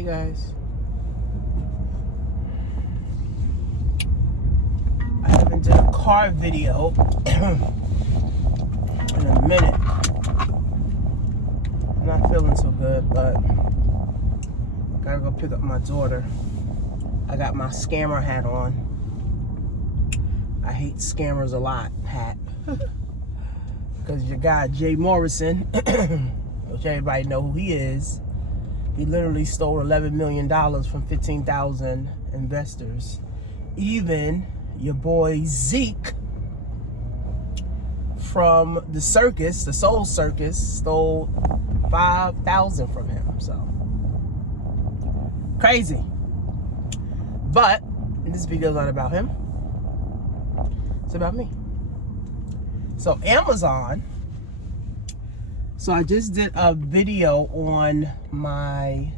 Hey guys, I haven't done a car video in a minute. I'm not feeling so good, but gotta go pick up my daughter. I got my scammer hat on. I hate scammers a lot hat. Because your guy Jay Morrison, which everybody know who he is, he literally stole $11 million from 15,000 investors. Even your boy Zeke from the circus, the Soul Circus, stole 5,000 from him. So crazy. But this video is not about him. It's about me. So Amazon. So I just did a video on my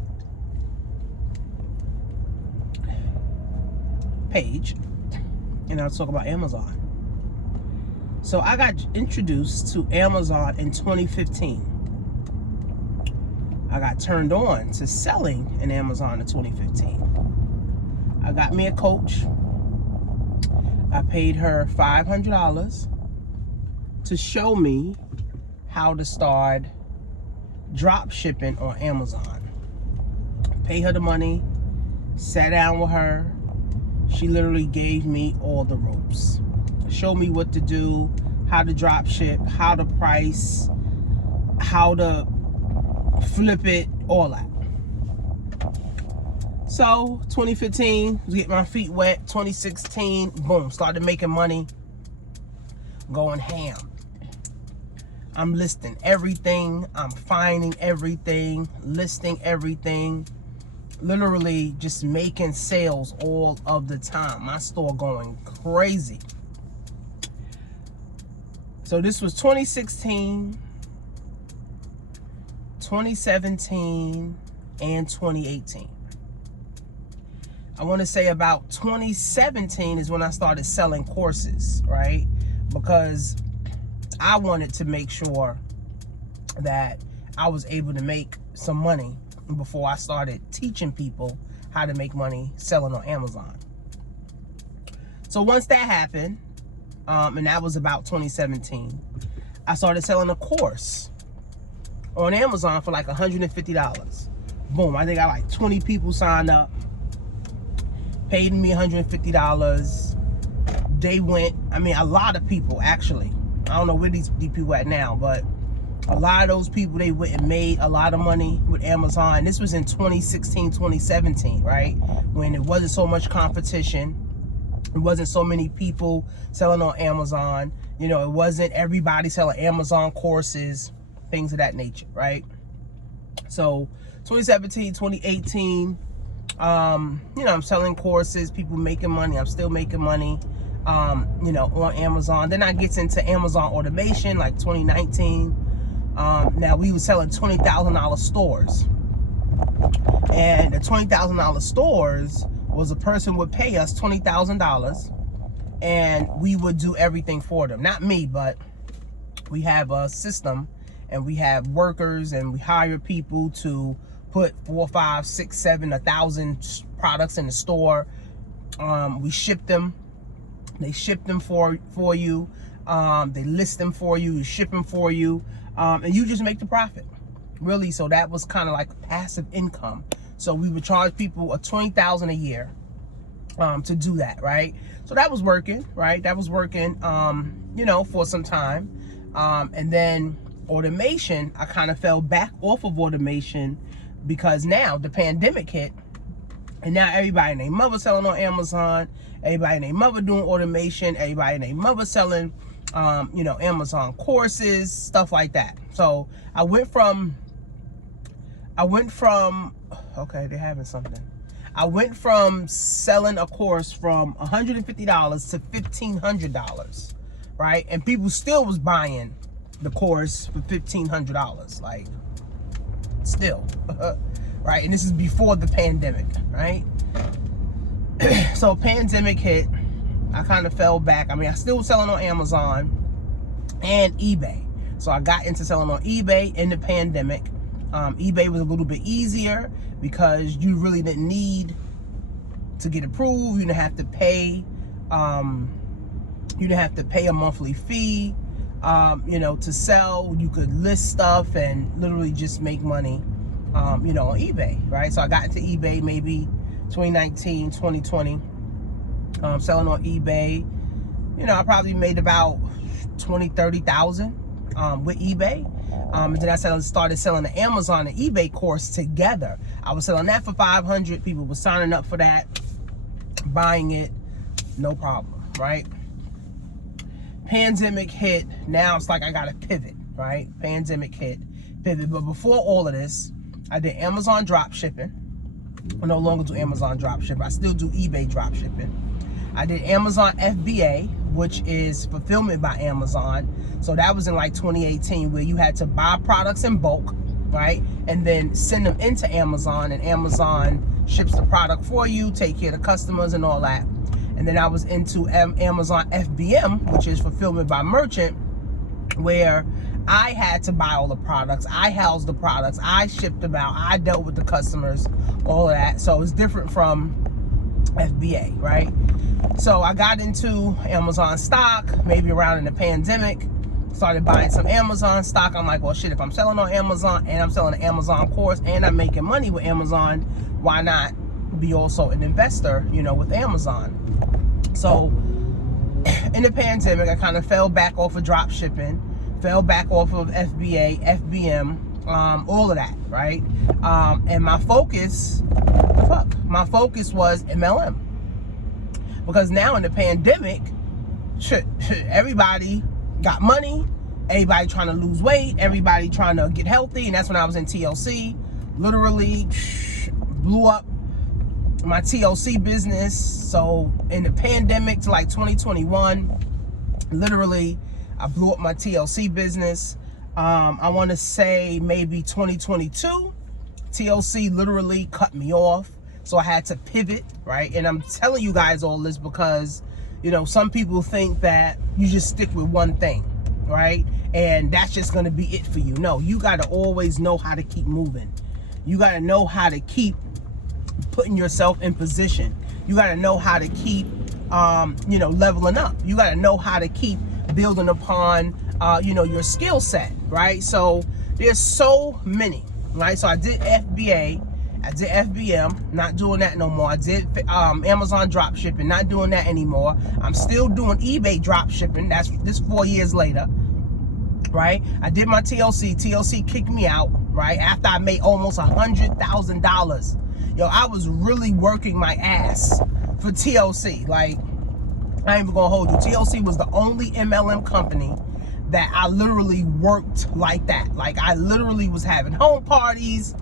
page, and I'll talk about Amazon. So I got introduced to Amazon in 2015. I got turned on to selling in Amazon in 2015. I got me a coach. I paid her $500 to show me how to start drop shipping on Amazon. Pay her the money, sat down with her. She literally gave me all the ropes. Showed me what to do, how to drop ship, how to price, how to flip it, all that. So 2015, was getting my feet wet. 2016, boom, started making money, going ham. I'm listing everything, I'm finding everything, listing everything, literally just making sales all of the time. My store going crazy. So this was 2016, 2017, and 2018. I want to say about 2017 is when I started selling courses, right? Because I wanted to make sure that I was able to make some money before I started teaching people how to make money selling on Amazon. So once that happened, and that was about 2017, I started selling a course on Amazon for like $150. Boom, I think I like 20 people signed up, paid me $150. They went, I mean, a lot of people actually. I don't know where these people at now, but a lot of those people, they went and made a lot of money with Amazon. This was in 2016, 2017, right? When it wasn't so much competition. It wasn't so many people selling on Amazon. You know, it wasn't everybody selling Amazon courses, things of that nature, right? So 2017, 2018, you know, I'm selling courses, people making money. I'm still making money. You know, on Amazon. Then I get into Amazon automation, like 2019. Now we were selling $20,000 stores, and the $20,000 stores was a person would pay us $20,000, and we would do everything for them. Not me, but we have a system, and we have workers, and we hire people to put 4, 5, 6, 7, 1,000 products in the store. We ship them. They ship them for you. They list them for you. You ship them for you. And you just make the profit, really. So that was kind of like passive income. So we would charge people $20,000 a year to do that, right? So that was working, right? That was working, you know, for some time. And then automation, I kind of fell back off of automation because now the pandemic hit. And now everybody and their mother selling on Amazon, everybody and their mother doing automation, everybody and their mother selling, you know, Amazon courses, stuff like that. So I went from, okay, they're having something. I went from selling a course from $150 to $1,500, right? And people still was buying the course for $1,500, like still. Right, and this is before the pandemic, right? So pandemic hit, I kind of fell back. I mean, I still was selling on Amazon and eBay. So I got into selling on eBay in the pandemic. eBay was a little bit easier because you really didn't need to get approved. You didn't have to pay. You didn't have to pay a monthly fee. To sell. You could list stuff and literally just make money. On eBay, right? So I got into eBay maybe 2019, 2020. Selling on eBay. I probably made about 30,000 with eBay. And then I started selling the Amazon and eBay course together. I was selling that for 500. People were signing up for that, buying it, no problem, right? Pandemic hit. Now it's like I gotta pivot, right? Pandemic hit, pivot. But before all of this, I did Amazon drop shipping. I no longer do Amazon drop shipping. I still do eBay drop shipping. I did Amazon FBA, which is fulfillment by Amazon. So that was in like 2018, where you had to buy products in bulk, right? And then send them into Amazon, and Amazon ships the product for you, take care of the customers and all that. And then I was into Amazon FBM, which is fulfillment by merchant, where I had to buy all the products, I housed the products, I shipped them out, I dealt with the customers, all of that. So it's different from FBA, right? So I got into Amazon stock maybe around in the pandemic, started buying some Amazon stock. I'm like, well, shit, if I'm selling on Amazon and I'm selling an Amazon course and I'm making money with Amazon, why not be also an investor, with Amazon? So in the pandemic, I kind of fell back off of drop shipping, fell back off of FBA, FBM, all of that, right? And my focus was MLM. Because now in the pandemic, everybody got money, everybody trying to lose weight, everybody trying to get healthy, and that's when I was in TLC. Literally blew up my TLC business. So in the pandemic to like 2021, literally I blew up my TLC business. I want to say maybe 2022, TLC literally cut me off. So I had to pivot, right? And I'm telling you guys all this because, some people think that you just stick with one thing, right? And that's just going to be it for you. No, you got to always know how to keep moving. You got to know how to keep putting yourself in position. You got to know how to keep, leveling up. You got to know how to keep building upon, your skill set, right? So there's so many, right? So I did FBA. I did FBM, not doing that no more. I did Amazon drop shipping, not doing that anymore. I'm still doing eBay drop shipping. That's this 4 years later, right? I did my TLC. TLC kicked me out, right? After I made almost $100,000. Yo, I was really working my ass for TLC. Like, I ain't even gonna hold you. TLC was the only MLM company that I literally worked like that. Like, I literally was having home parties.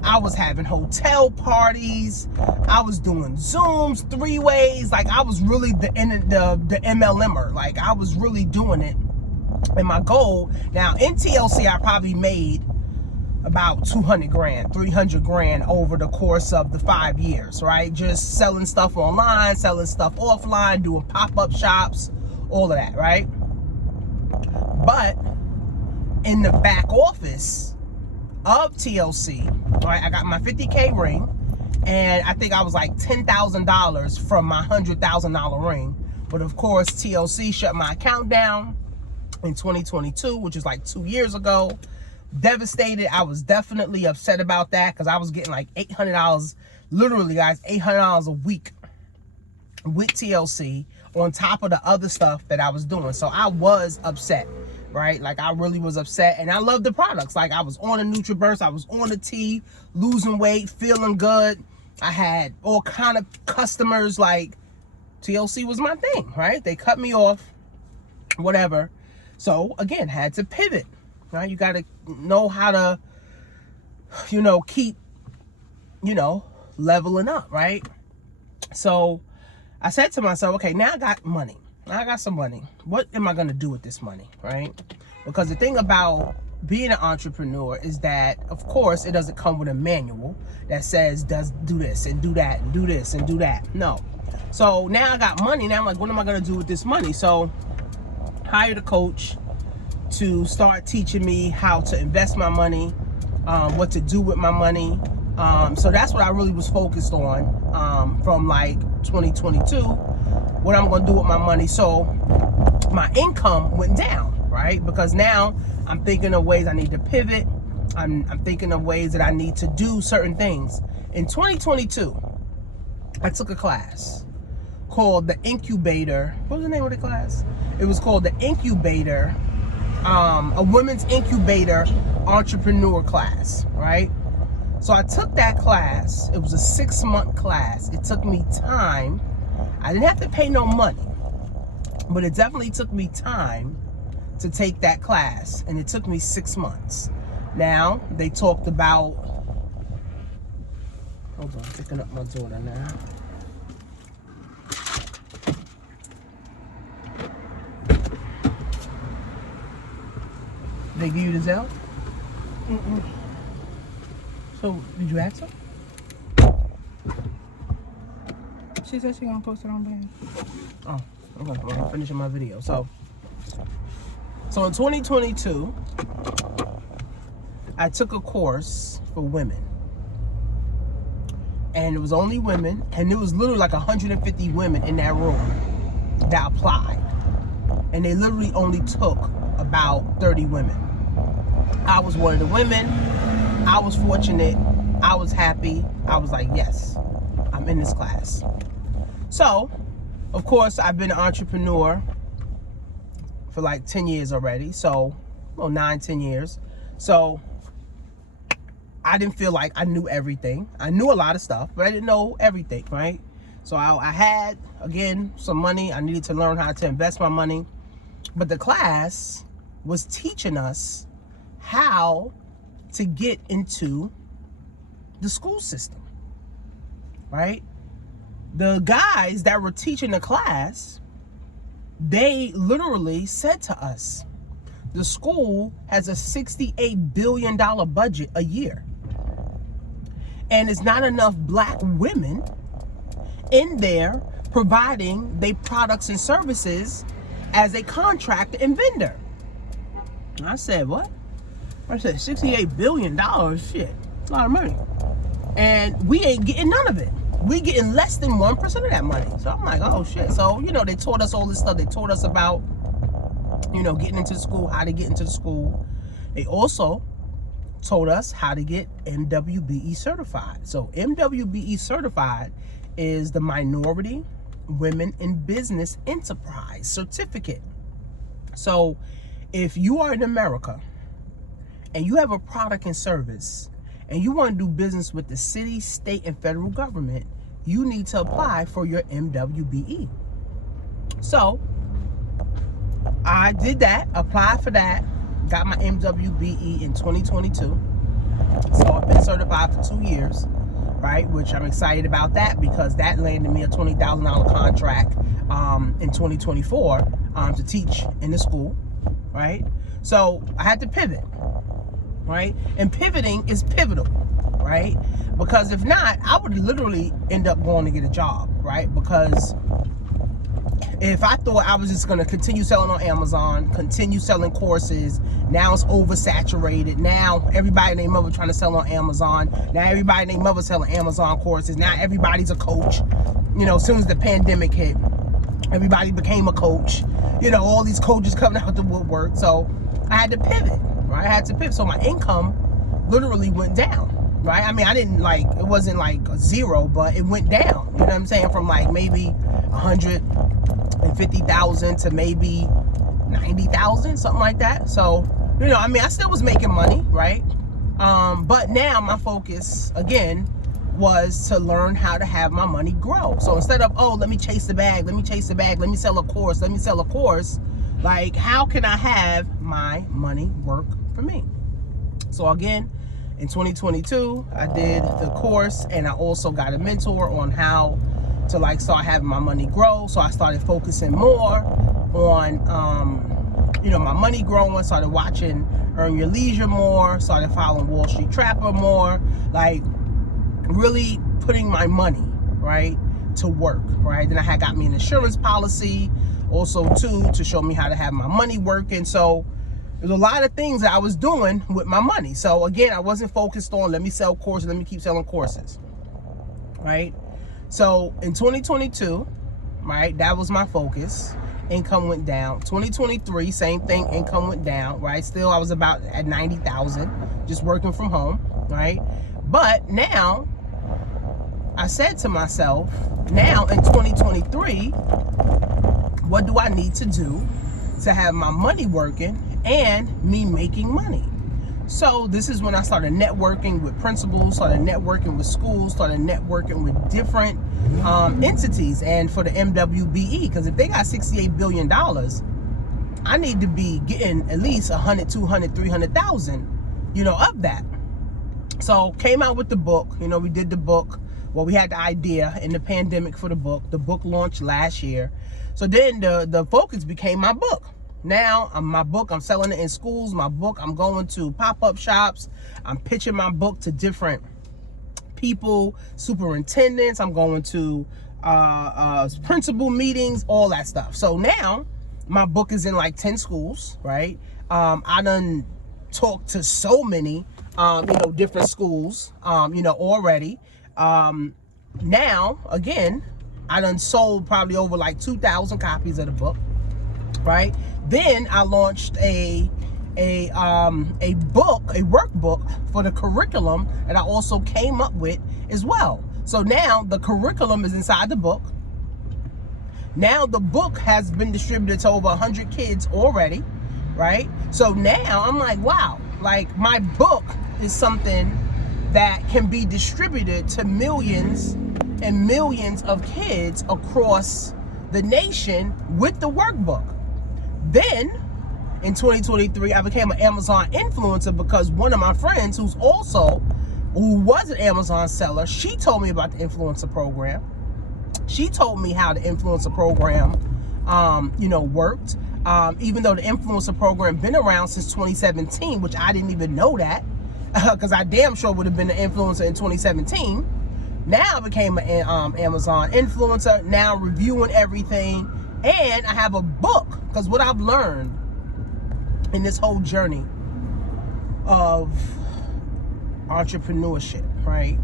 I was having hotel parties. I was doing Zooms, 3-ways. Like, I was really the MLMer. Like, I was really doing it. And my goal, now in TLC, I probably made about 200 grand, 300 grand over the course of the 5 years, right? Just selling stuff online, selling stuff offline, doing pop-up shops, all of that, right? But in the back office of TLC, right, I got my 50K ring, and I think I was like $10,000 from my $100,000 ring. But of course, TLC shut my account down in 2022, which is like 2 years ago. Devastated. I was definitely upset about that because I was getting like $800, literally, guys, $800 a week with TLC on top of the other stuff that I was doing. So I was upset, right? Like, I really was upset, and I love the products. Like, I was on a NutriBurst, I was on the tea, losing weight, feeling good. I had all kind of customers. Like, TLC was my thing, right? They cut me off, whatever. So again, had to pivot, right? You got to know how to, keep, leveling up, right? So I said to myself, okay, now I got money. Now I got some money. What am I going to do with this money, right? Because the thing about being an entrepreneur is that, of course, it doesn't come with a manual that says, do this and do that and do this and do that. No. So now I got money. Now I'm like, what am I going to do with this money? So hired a coach to start teaching me how to invest my money, what to do with my money. So that's what I really was focused on from like 2022, what I'm going to do with my money. So my income went down, right? Because now I'm thinking of ways I need to pivot. I'm thinking of ways that I need to do certain things. In 2022, I took a class called the Incubator. What was the name of the class? It was called the Incubator, a women's incubator entrepreneur class, right? So I took that class. It was a 6-month class. It took me time. I didn't have to pay no money, but it definitely took me time to take that class, and it took me 6 months. Now, they talked about, hold on, picking up my daughter now. They give you the Zelle? Mm-mm. So, did you ask her? She said she gonna post it on Band. Oh, I'm finishing my video. So in 2022, I took a course for women. And it was only women, and there was literally like 150 women in that room that applied. And they literally only took about 30 women. I was one of the women. I was fortunate. I was happy. I was like, yes, I'm in this class. So, of course, I've been an entrepreneur for like 10 years already. So, well, 9, 10 years. So, I didn't feel like I knew everything. I knew a lot of stuff, but I didn't know everything, right? So, I had, again, some money. I needed to learn how to invest my money. But the class was teaching us how to get into the school system, right? The guys that were teaching the class, they literally said to us, the school has a $68 billion budget a year. And it's not enough black women in there providing their products and services as a contractor and vendor. And I said, what? I said, $68 billion, shit, it's a lot of money. And we ain't getting none of it. We getting less than 1% of that money. So I'm like, oh shit. So, you know, they taught us all this stuff. They taught us about, you know, getting into the school, how to get into the school. They also told us how to get MWBE certified. So MWBE certified is the Minority Women in Business Enterprise certificate. So if you are in America and you have a product and service and you want to do business with the city, state, and federal government, you need to apply for your MWBE. So I did that, applied for that, got my MWBE in 2022. So I've been certified for 2 years, right? Which I'm excited about that because that landed me a $20,000 contract in 2024 to teach in the school, right? So I had to pivot, right? And pivoting is pivotal, right? Because if not, I would literally end up going to get a job, right? Because if I thought I was just going to continue selling on Amazon, continue selling courses, now it's oversaturated. Now everybody and their mother trying to sell on Amazon. Now everybody and their mother selling Amazon courses. Now everybody's a coach. You know, as soon as the pandemic hit, everybody became a coach. You know, all these coaches coming out the woodwork. So I had to pivot, right? I had to pivot. So my income literally went down, right? I mean, I didn't like, it wasn't like a zero, but it went down. You know what I'm saying? From like maybe 150,000 to maybe 90,000, something like that. So, you know, I mean, I still was making money, right? But now my focus, again, was to learn how to have my money grow. So instead of, oh, let me chase the bag, let me chase the bag, let me sell a course, let me sell a course, like, how can I have my money work for me? So again, in 2022, I did the course, and I also got a mentor on how to like start having my money grow. So I started focusing more on, you know, my money growing, started watching Earn Your Leisure more, started following Wall Street Trapper more, like really putting my money, right, to work, right? Then I had got me an insurance policy also too, to show me how to have my money working. So There's a lot of things that I was doing with my money. So again, I wasn't focused on let me sell courses, let me keep selling courses, right? So in 2022, right, that was my focus. Income went down. 2023, same thing, income went down, right? Still, I was about at 90,000, just working from home, right? But now, I said to myself, now in 2023, what do I need to do to have my money working and me making money? So this is when I started networking with principals, started networking with schools, started networking with different entities, and for the MWBE, because if they got $68 billion, I need to be getting at least 100, 200, 300,000, of that. So came out with the book, we did the book. Well, we had the idea in the pandemic for the book. The book launched last year. So then the focus became my book. Now, my book, I'm selling it in schools. My book, I'm going to pop-up shops. I'm pitching my book to different people, superintendents. I'm going to principal meetings, all that stuff. So now, my book is in like 10 schools, right? I done talked to so many, different schools, already. Now, again, I done sold probably over like 2,000 copies of the book. Right. Then I launched a workbook for the curriculum that I also came up with as well. So now the curriculum is inside the book. Now the book has been distributed to over 100 kids already, right? So now I'm like, wow, like my book is something that can be distributed to millions and millions of kids across the nation with the workbook. Then, in 2023, I became an Amazon influencer because one of my friends who was an Amazon seller, she told me about the influencer program. She told me how the influencer program, worked. Even though the influencer program been around since 2017, which I didn't even know that, because I damn sure would have been an influencer in 2017. Now I became an Amazon influencer, now reviewing everything. And I have a book, because what I've learned in this whole journey of entrepreneurship, right,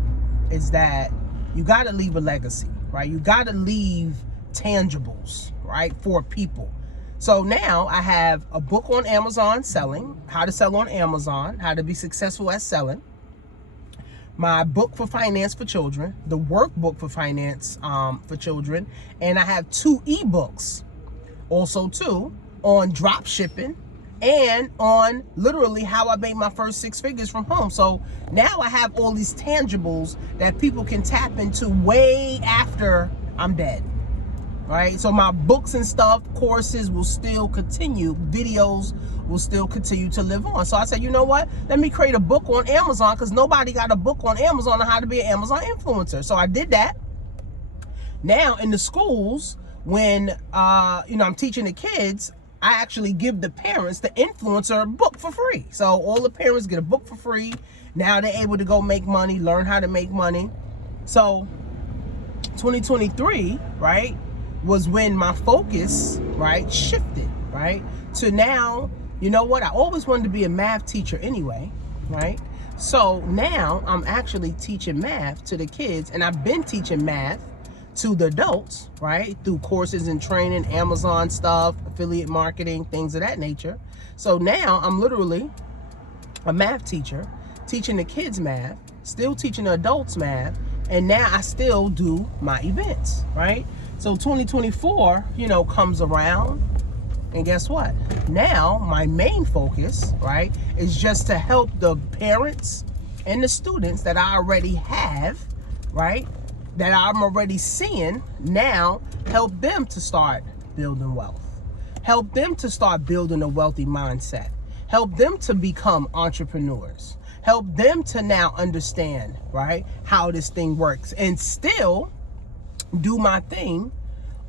is that you got to leave a legacy, right? You got to leave tangibles, right, for people. So now I have a book on Amazon selling, how to sell on Amazon, how to be successful at selling. My book for finance for children, the workbook for finance for children, and I have 2 ebooks, also 2 on drop shipping and on literally how I made my first 6 figures from home. So now I have all these tangibles that people can tap into way after I'm dead. Right? So my books and stuff, courses will still continue, videos will still continue to live on. So I said, you know what? Let me create a book on Amazon, because nobody got a book on Amazon on how to be an Amazon influencer. So I did that. Now in the schools, when I'm teaching the kids, I actually give the parents, the influencer, book for free. So all the parents get a book for free. Now they're able to go make money, learn how to make money. So 2023, right, was when my focus, right, shifted, right, to now, you know what, I always wanted to be a math teacher anyway, right? So now I'm actually teaching math to the kids, and I've been teaching math to the adults, right, through courses and training, Amazon stuff, affiliate marketing, things of that nature. So now I'm literally a math teacher, teaching the kids math, still teaching the adults math, and now I still do my events, right? So 2024, comes around, and guess what? Now my main focus, right, is just to help the parents and the students that I already have, right, that I'm already seeing now, help them to start building wealth, help them to start building a wealthy mindset, help them to become entrepreneurs, help them to now understand, right, how this thing works, and still do my thing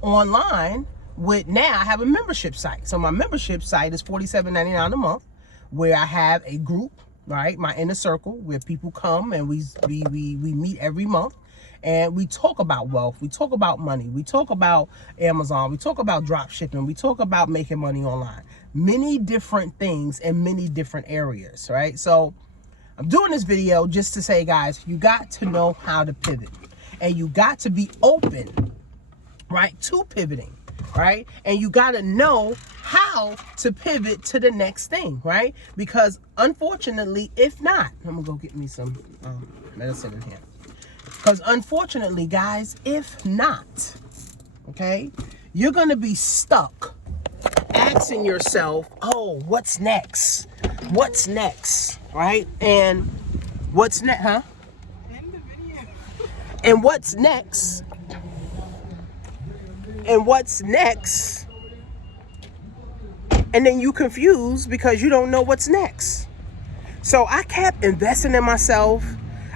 online with, now I have a membership site. So my membership site is $47.99 a month, where I have a group, right, my inner circle, where people come and we meet every month, and we talk about wealth, we talk about money, we talk about Amazon, we talk about drop shipping, we talk about making money online. many different things in many different areas, right? So I'm doing this video just to say, guys, you got to know how to pivot, and you got to be open, right, to pivoting, right? And you got to know how to pivot to the next thing, right? Because unfortunately, if not, I'm gonna go get me some medicine in here. Because unfortunately, guys, if not, okay, you're gonna be stuck asking yourself, oh, what's next? What's next, right? And what's next, huh? End the video. And what's next? And what's next? And then you confused because you don't know what's next. So I kept investing in myself.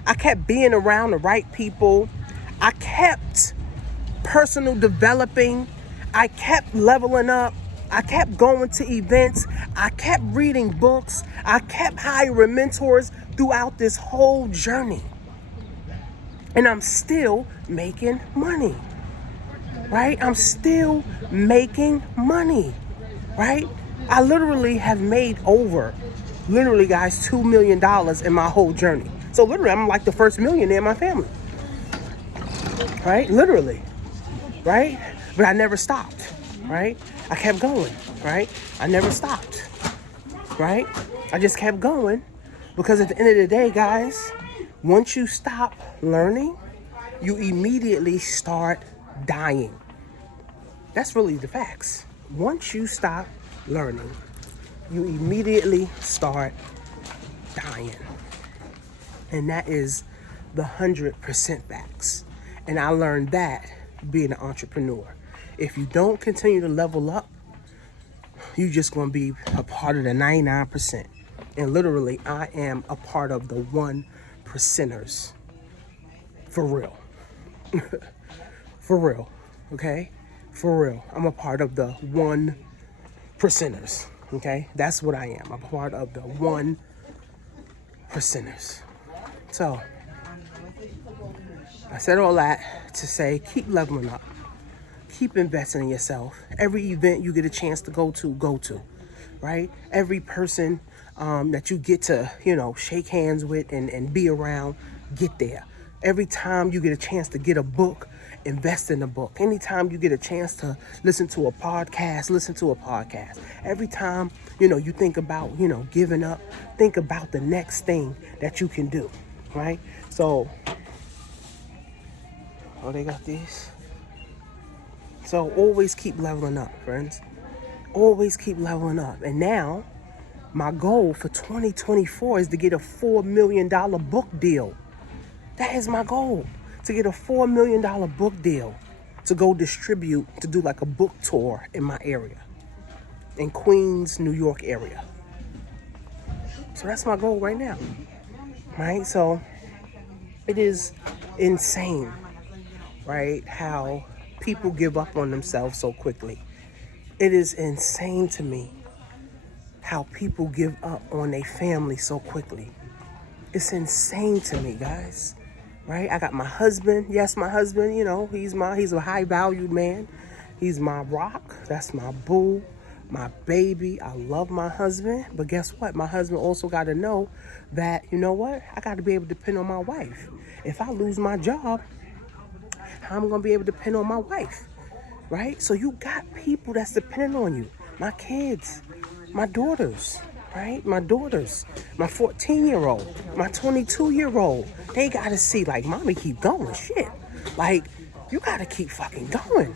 I kept being around the right people. I kept personal developing. I kept leveling up. I kept going to events. I kept reading books. I kept hiring mentors throughout this whole journey. And I'm still making money, right? I'm still making money, right? I literally have made over, literally, guys, $2 million in my whole journey. So literally, I'm like the first millionaire in my family, right? Literally, right? But I never stopped, right? I kept going, right? I never stopped, right? I just kept going because at the end of the day, guys, once you stop learning, you immediately start dying. That's really the facts. Once you stop learning, you immediately start dying. And that is the 100% facts. And I learned that being an entrepreneur. If you don't continue to level up, you're just going to be a part of the 99%. And literally, I am a part of the 1%ers. For real. For real. Okay? For real. I'm a part of the 1%ers. Okay? That's what I am. I'm a part of the 1%ers. So, I said all that to say, keep leveling up. Keep investing in yourself. Every event you get a chance to go to, right? Every person that you get to, shake hands with and be around, get there. Every time you get a chance to get a book, invest in a book. Anytime you get a chance to listen to a podcast, listen to a podcast. Every time, you think about, giving up, think about the next thing that you can do, right? So, oh, they got these. So always keep leveling up, friends. Always keep leveling up. And now, my goal for 2024 is to get a $4 million book deal. That is my goal, to get a $4 million book deal, to go distribute, to do like a book tour in my area, in Queens, New York area. So that's my goal right now, right? So it is insane, right, how people give up on themselves so quickly. It is insane to me how people give up on their family so quickly. It's insane to me, guys. Right? I got my husband. Yes, my husband, he's a high valued man. He's my rock. That's my boo, my baby. I love my husband. But guess what? My husband also got to know that, I got to be able to depend on my wife. If I lose my job, how am I going to be able to depend on my wife? Right? So you got people that's depending on you. My kids, my daughters, right? My daughters, my 14-year-old, my 22-year-old. They got to see, like, mommy keep going. Shit. Like, you got to keep fucking going.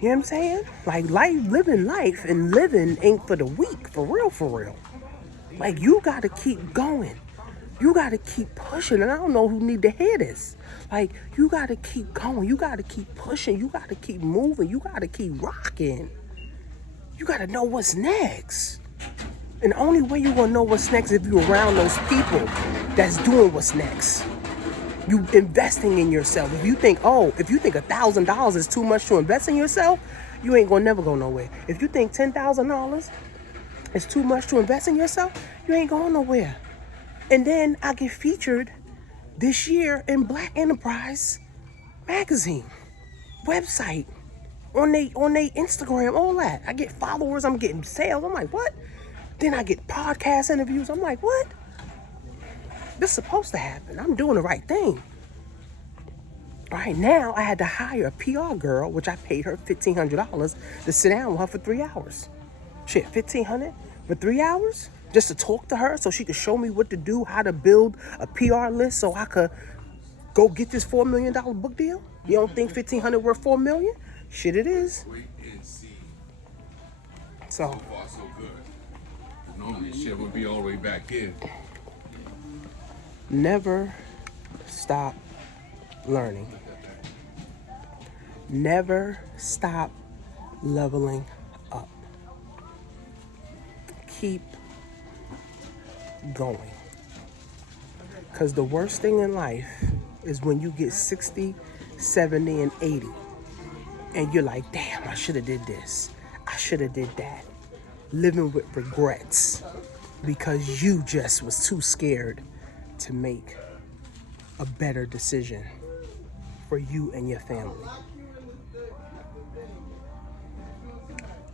You know what I'm saying? Like, living life and living ain't for the weak. For real, for real. Like, you got to keep going. You got to keep pushing. And I don't know who need to hear this. Like, you got to keep going. You got to keep pushing. You got to keep moving. You got to keep rocking. You got to know what's next. And the only way you're going to know what's next is if you're around those people that's doing what's next. You investing in yourself. If you think $1,000 is too much to invest in yourself, you ain't going to never go nowhere. If you think $10,000 is too much to invest in yourself, you ain't going nowhere. And then I get featured this year in Black Enterprise magazine, website, on they Instagram, all that. I get followers, I'm getting sales. I'm like, what? Then I get podcast interviews. I'm like, what? This is supposed to happen. I'm doing the right thing. Right now, I had to hire a PR girl, which I paid her $1,500 to sit down with her for 3 hours. Shit, $1,500 for 3 hours? Just to talk to her so she could show me what to do, how to build a PR list so I could go get this $4 million book deal? You don't think $1,500 worth $4 million? Shit, it is. Wait and see. So Far, so good. Normally, shit would be all the way back here. never stop learning. Never stop leveling up. Keep going. Because the worst thing in life is when you get 60, 70, and 80. And you're like, damn, I should have did this. I should have did that. Living with regrets because you just was too scared to make a better decision for you and your family.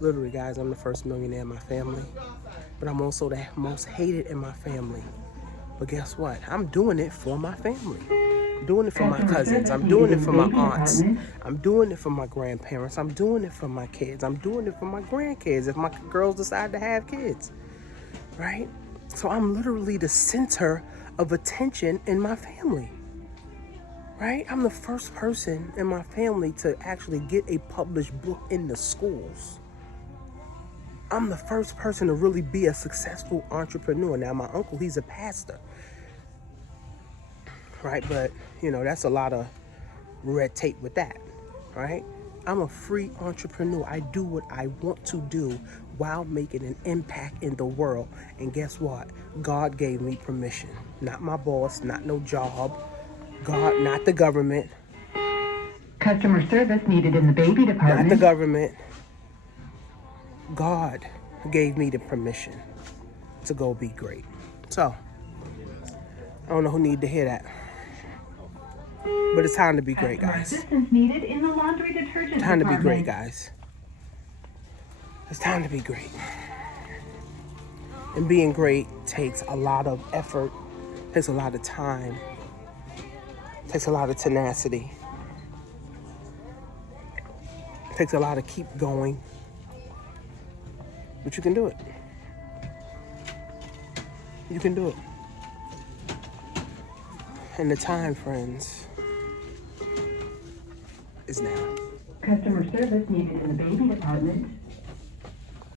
Literally, guys, I'm the first millionaire in my family, but I'm also the most hated in my family. But guess what? I'm doing it for my family. I'm doing it for my cousins. I'm doing it for my aunts. I'm doing it for my grandparents. I'm doing it for my kids. I'm doing it for my grandkids if my girls decide to have kids, right? So I'm literally the center of attention in my family, right? I'm the first person in my family to actually get a published book in the schools. I'm the first person to really be a successful entrepreneur. Now, my uncle, he's a pastor, right? But, you know, that's a lot of red tape with that, right? I'm a free entrepreneur. I do what I want to do while making an impact in the world. And guess what? God gave me permission. Not my boss, not no job. God, not the government. Customer service needed in the baby department. Not the government. God gave me the permission to go be great. So, I don't know who needed to hear that. But it's time to be great, guys. Assistance needed in the laundry detergent Time to be department. great, guys. It's time to be great. And being great takes a lot of effort, takes a lot of time, takes a lot of tenacity, takes a lot of keep going. But you can do it. You can do it. And the time, friends, is now. Customer service needed in the baby department.